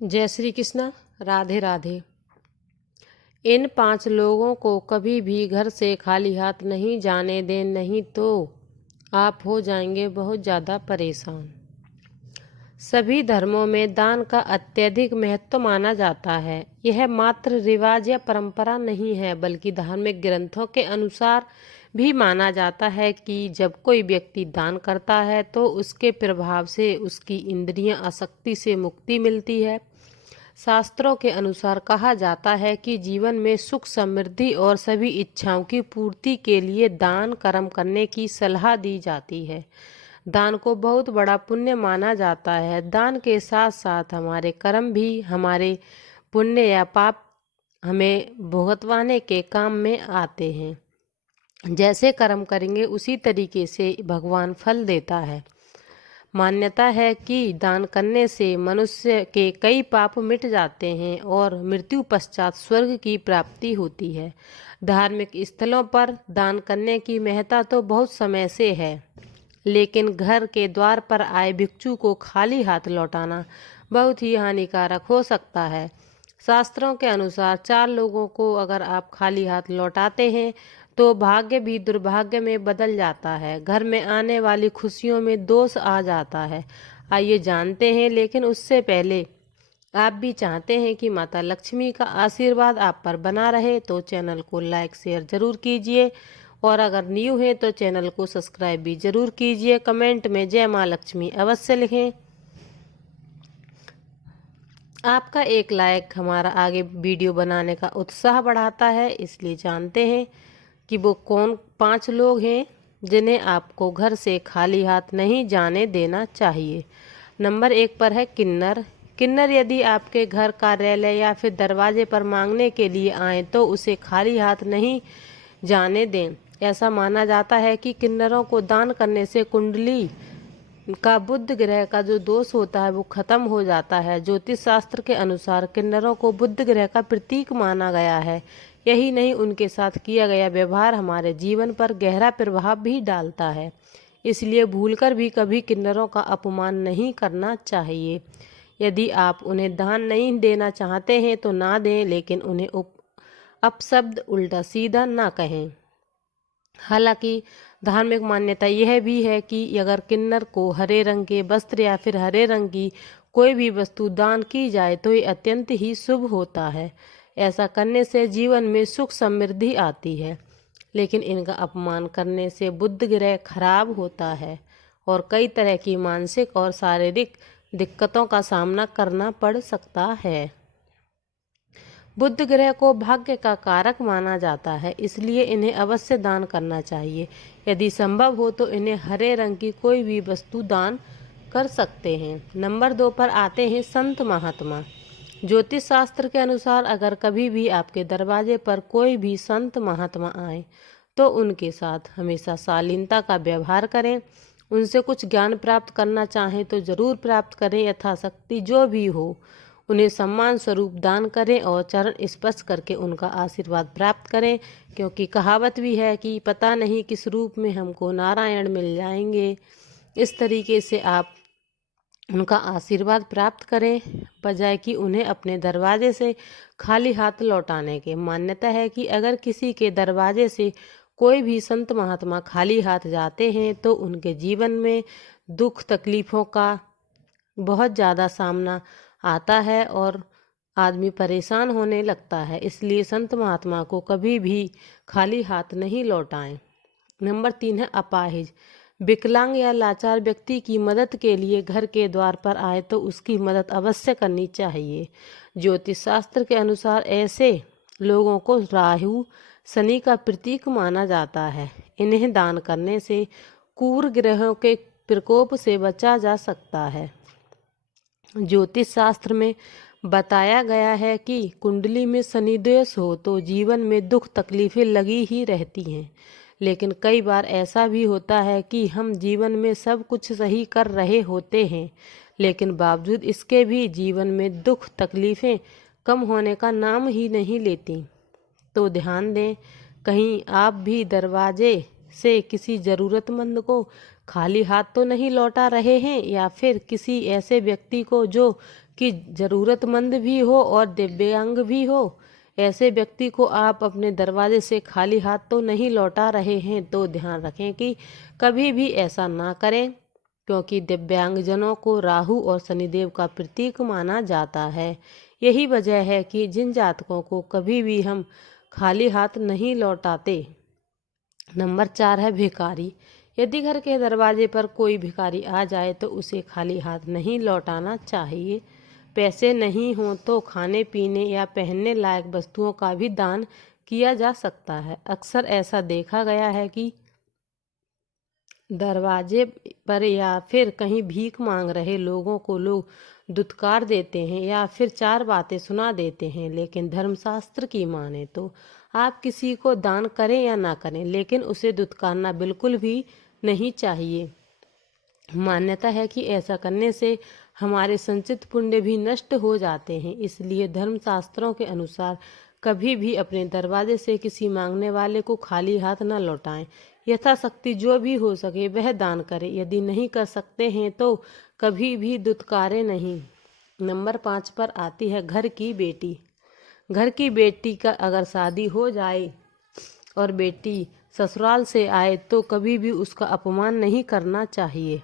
जय श्री कृष्ण। राधे राधे। इन 5 लोगों को कभी भी घर से खाली हाथ नहीं जाने दें, नहीं तो आप हो जाएंगे बहुत ज़्यादा परेशान। सभी धर्मों में दान का अत्यधिक महत्व माना जाता है। यह मात्र रिवाज या परंपरा नहीं है, बल्कि धार्मिक ग्रंथों के अनुसार भी माना जाता है कि जब कोई व्यक्ति दान करता है तो उसके प्रभाव से उसकी इंद्रियां आसक्ति से मुक्ति मिलती है। शास्त्रों के अनुसार कहा जाता है कि जीवन में सुख, समृद्धि और सभी इच्छाओं की पूर्ति के लिए दान कर्म करने की सलाह दी जाती है। दान को बहुत बड़ा पुण्य माना जाता है। दान के साथ साथ हमारे कर्म भी हमारे पुण्य या पाप हमें भुगतवाने के काम में आते हैं। जैसे कर्म करेंगे उसी तरीके से भगवान फल देता है। मान्यता है कि दान करने से मनुष्य के कई पाप मिट जाते हैं और मृत्यु पश्चात स्वर्ग की प्राप्ति होती है। धार्मिक स्थलों पर दान करने की महत्ता तो बहुत समय से है, लेकिन घर के द्वार पर आए भिक्षु को खाली हाथ लौटाना बहुत ही हानिकारक हो सकता है। शास्त्रों के अनुसार 4 लोगों को अगर आप खाली हाथ लौटाते हैं तो भाग्य भी दुर्भाग्य में बदल जाता है। घर में आने वाली खुशियों में दोष आ जाता है। आइए जानते हैं, लेकिन उससे पहले आप भी चाहते हैं कि माता लक्ष्मी का आशीर्वाद आप पर बना रहे तो चैनल को लाइक शेयर जरूर कीजिए, और अगर न्यू है तो चैनल को सब्सक्राइब भी जरूर कीजिए। कमेंट में जय माँ लक्ष्मी अवश्य लिखें। आपका एक लाइक हमारा आगे वीडियो बनाने का उत्साह बढ़ाता है। इसलिए जानते हैं कि वो कौन 5 लोग हैं जिन्हें आपको घर से खाली हाथ नहीं जाने देना चाहिए। नंबर 1 पर है किन्नर। किन्नर यदि आपके घर, कार्यालय या फिर दरवाजे पर मांगने के लिए आए तो उसे खाली हाथ नहीं जाने दें। ऐसा माना जाता है कि किन्नरों को दान करने से कुंडली का बुध ग्रह का जो दोष होता है वो खत्म हो जाता है। ज्योतिष शास्त्र के अनुसार किन्नरों को बुध ग्रह का प्रतीक माना गया है। यही नहीं, उनके साथ किया गया व्यवहार हमारे जीवन पर गहरा प्रभाव भी डालता है। इसलिए भूलकर भी कभी किन्नरों का अपमान नहीं करना चाहिए। यदि आप उन्हें दान नहीं देना चाहते हैं तो ना दें, लेकिन उन्हें अपशब्द उल्टा सीधा ना कहें। हालांकि धार्मिक मान्यता यह भी है कि अगर किन्नर को हरे रंग के वस्त्र या फिर हरे रंग की कोई भी वस्तु दान की जाए तो ये अत्यंत ही शुभ होता है। ऐसा करने से जीवन में सुख समृद्धि आती है, लेकिन इनका अपमान करने से बुध ग्रह खराब होता है और कई तरह की मानसिक और शारीरिक दिक्कतों का सामना करना पड़ सकता है। बुध ग्रह को भाग्य का कारक माना जाता है, इसलिए इन्हें अवश्य दान करना चाहिए। यदि संभव हो तो इन्हें हरे रंग की कोई भी वस्तु दान कर सकते हैं। नंबर 2 पर आते हैं संत महात्मा। ज्योतिष शास्त्र के अनुसार अगर कभी भी आपके दरवाजे पर कोई भी संत महात्मा आए तो उनके साथ हमेशा शालीनता का व्यवहार करें। उनसे कुछ ज्ञान प्राप्त करना चाहें तो जरूर प्राप्त करें। यथाशक्ति जो भी हो उन्हें सम्मान स्वरूप दान करें और चरण स्पर्श करके उनका आशीर्वाद प्राप्त करें, क्योंकि कहावत भी है कि पता नहीं किस रूप में हमको नारायण मिल जाएंगे। इस तरीके से आप उनका आशीर्वाद प्राप्त करें, बजाय कि उन्हें अपने दरवाजे से खाली हाथ लौटाने के। मान्यता है कि अगर किसी के दरवाजे से कोई भी संत महात्मा खाली हाथ जाते हैं तो उनके जीवन में दुख तकलीफ़ों का बहुत ज़्यादा सामना आता है और आदमी परेशान होने लगता है। इसलिए संत महात्मा को कभी भी खाली हाथ नहीं लौटाएं। नंबर 3 है अपाहिज। विकलांग या लाचार व्यक्ति की मदद के लिए घर के द्वार पर आए तो उसकी मदद अवश्य करनी चाहिए। ज्योतिष शास्त्र के अनुसार ऐसे लोगों को राहु शनि का प्रतीक माना जाता है। इन्हें दान करने से क्रूर ग्रहों के प्रकोप से बचा जा सकता है। ज्योतिष शास्त्र में बताया गया है कि कुंडली में शनि दोष हो तो जीवन में दुख तकलीफें लगी ही रहती हैं। लेकिन कई बार ऐसा भी होता है कि हम जीवन में सब कुछ सही कर रहे होते हैं, लेकिन बावजूद इसके भी जीवन में दुख तकलीफें कम होने का नाम ही नहीं लेती। तो ध्यान दें, कहीं आप भी दरवाजे से किसी ज़रूरतमंद को खाली हाथ तो नहीं लौटा रहे हैं, या फिर किसी ऐसे व्यक्ति को जो कि ज़रूरतमंद भी हो और दिव्यांग भी हो, ऐसे व्यक्ति को आप अपने दरवाजे से खाली हाथ तो नहीं लौटा रहे हैं। तो ध्यान रखें कि कभी भी ऐसा ना करें, क्योंकि दिव्यांगजनों को राहु और शनिदेव का प्रतीक माना जाता है। यही वजह है कि जिन जातकों को कभी भी हम खाली हाथ नहीं लौटाते। नंबर 4 है भिखारी। यदि घर के दरवाजे पर कोई भिखारी आ जाए तो उसे खाली हाथ नहीं लौटाना चाहिए। पैसे नहीं हों तो खाने पीने या पहनने लायक वस्तुओं का भी दान किया जा सकता है। अक्सर ऐसा देखा गया है कि दरवाजे पर या फिर कहीं भीख मांग रहे लोगों को लोग दुत्कार देते हैं या फिर 4 बातें सुना देते हैं। लेकिन धर्मशास्त्र की माने तो आप किसी को दान करें या ना करें, लेकिन उसे दुत्कारना बिल्कुल भी नहीं चाहिए। मान्यता है कि ऐसा करने से हमारे संचित पुण्य भी नष्ट हो जाते हैं। इसलिए धर्मशास्त्रों के अनुसार कभी भी अपने दरवाजे से किसी मांगने वाले को खाली हाथ न लौटाएं। यथाशक्ति जो भी हो सके वह दान करें। यदि नहीं कर सकते हैं तो कभी भी दुत्कारें नहीं। नंबर 5 पर आती है घर की बेटी। घर की बेटी का अगर शादी हो जाए और बेटी ससुराल से आए तो कभी भी उसका अपमान नहीं करना चाहिए।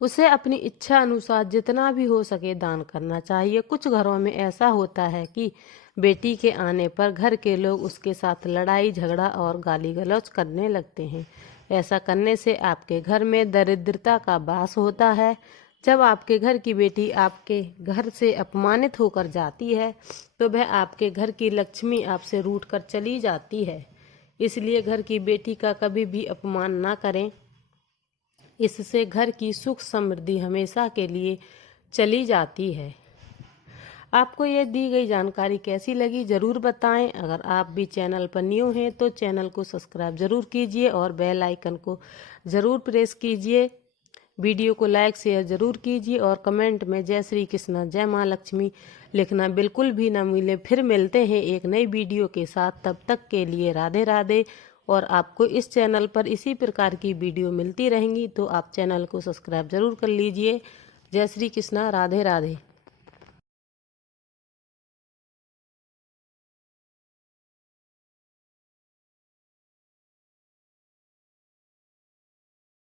उसे अपनी इच्छा अनुसार जितना भी हो सके दान करना चाहिए। कुछ घरों में ऐसा होता है कि बेटी के आने पर घर के लोग उसके साथ लड़ाई झगड़ा और गाली गलौज करने लगते हैं। ऐसा करने से आपके घर में दरिद्रता का वास होता है। जब आपके घर की बेटी आपके घर से अपमानित होकर जाती है तो वह आपके घर की लक्ष्मी आपसे रूठ कर चली जाती है। इसलिए घर की बेटी का कभी भी अपमान ना करें। इससे घर की सुख समृद्धि हमेशा के लिए चली जाती है। आपको यह दी गई जानकारी कैसी लगी ज़रूर बताएं। अगर आप भी चैनल पर न्यू हैं तो चैनल को सब्सक्राइब ज़रूर कीजिए और बेल आइकन को ज़रूर प्रेस कीजिए। वीडियो को लाइक शेयर ज़रूर कीजिए और कमेंट में जय श्री कृष्ण जय माँ लक्ष्मी लिखना बिल्कुल भी ना भूलें। फिर मिलते हैं एक नई वीडियो के साथ, तब तक के लिए राधे राधे। और आपको इस चैनल पर इसी प्रकार की वीडियो मिलती रहेंगी तो आप चैनल को सब्सक्राइब ज़रूर कर लीजिए। जय श्री कृष्ण राधे राधे।